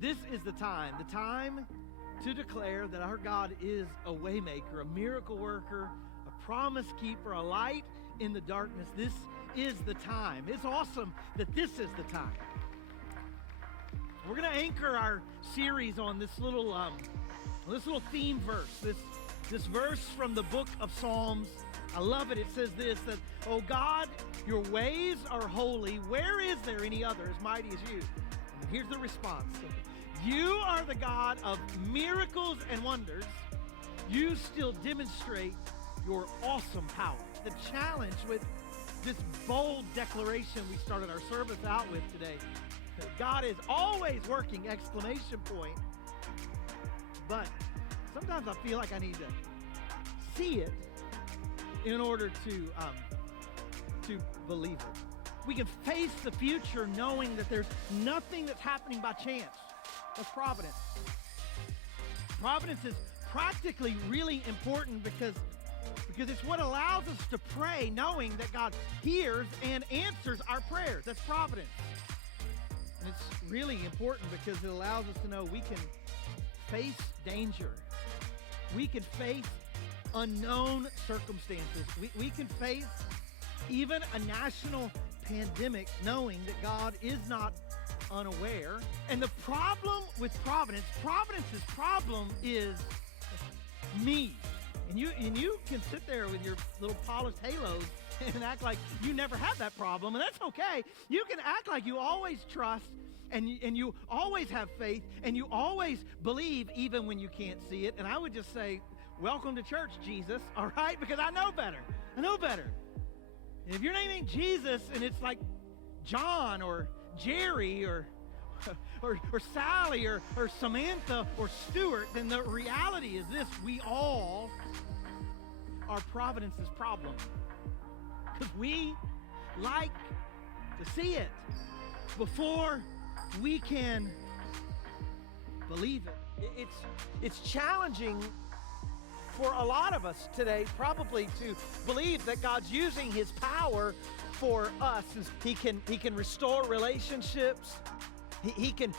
This is the time to declare that our God is a waymaker, a miracle worker, a promise keeper, a light in the darkness. This is the time. It's awesome that this is the time. We're going to anchor our series on this little theme verse, this verse from the book of Psalms. I love it. It says this, that, "Oh God, your ways are holy. Where is there any other as mighty as you?" And here's the response. You are the God of miracles and wonders. You still demonstrate your awesome power. The challenge with this bold declaration we started our service out with today, that God is always working, exclamation point. But sometimes I feel like I need to see it in order to believe it. We can face the future knowing that there's nothing that's happening by chance. That's providence. Providence is practically really important because it's what allows us to pray knowing that God hears and answers our prayers. That's providence. And it's really important because it allows us to know we can face danger. We can face unknown circumstances. We can face even a national pandemic knowing that God is not unaware. And the problem with providence's problem is me. And you can sit there with your little polished halos and act like you never had that problem, and that's okay. You can act like you always trust and you always have faith and you always believe even when you can't see it. And I would just say, welcome to church, Jesus, all right? Because I know better. I know better. And if your name ain't Jesus and it's like John or Jerry or Sally or Samantha or Stuart, then the reality is this: we all are providence's problem. Because we like to see it before we can believe it. It's challenging for a lot of us today probably to believe that God's using his power for us. He can restore relationships. He can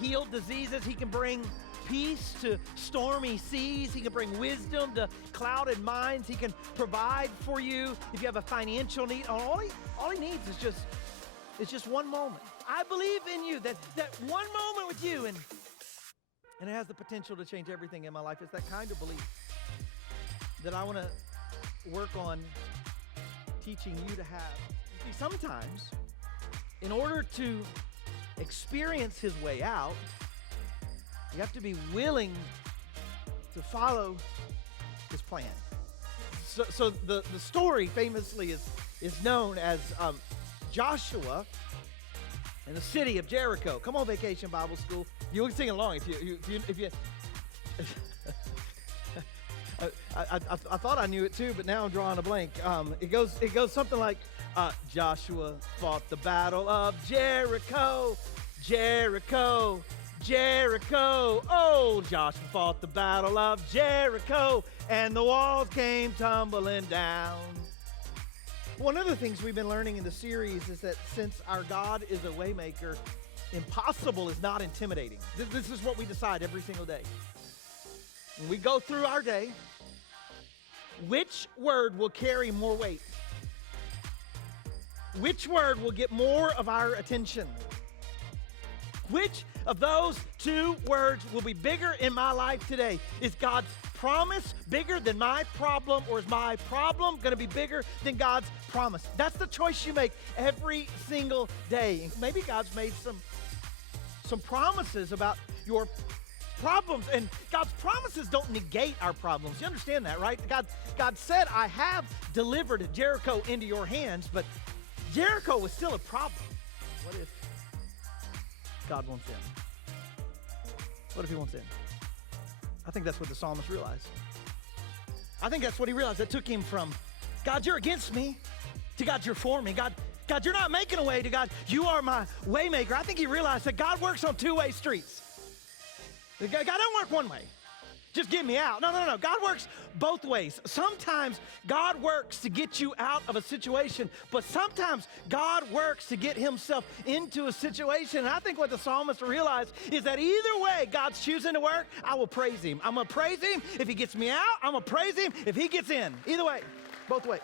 heal diseases. He can bring peace to stormy seas. He can bring wisdom to clouded minds. He can provide for you if you have a financial need. All he needs is just one moment. I believe in you, that one moment with you, and it has the potential to change everything in my life. It's that kind of belief that I want to work on teaching you to have. You see, sometimes in order to experience his way out, you have to be willing to follow his plan. So the story famously is known as Joshua and the city of Jericho. Come on, Vacation Bible School. You can sing along if you I thought I knew it too, but now I'm drawing a blank. It goes something like, Joshua fought the battle of Jericho, Jericho, Jericho. Oh, Joshua fought the battle of Jericho, and the walls came tumbling down. One of the things we've been learning in the series is that since our God is a waymaker, impossible is not intimidating. This is what we decide every single day. When we go through our day, which word will carry more weight? Which word will get more of our attention? Which of those two words will be bigger in my life today? Is God's promise bigger than my problem, or is my problem going to be bigger than God's promise? That's the choice you make every single day. And maybe God's made some promises about your problems, and God's promises don't negate our problems. You understand that, right? God said, I have delivered Jericho into your hands, but Jericho was still a problem. What if God wants in? What if he wants in? I think that's what the psalmist realized. I think that's what he realized. It took him from, God, you're against me, to God, you're for me. God, you're not making a way, to God, you are my waymaker. I think he realized that God works on two-way streets. God don't work one way. just get me out. No. God works both ways. Sometimes God works to get you out of a situation, but sometimes God works to get himself into a situation. And I think what the psalmist realized is that either way God's choosing to work, I will praise him. I'm going to praise him if he gets me out. I'm going to praise him if he gets in. Either way, both ways.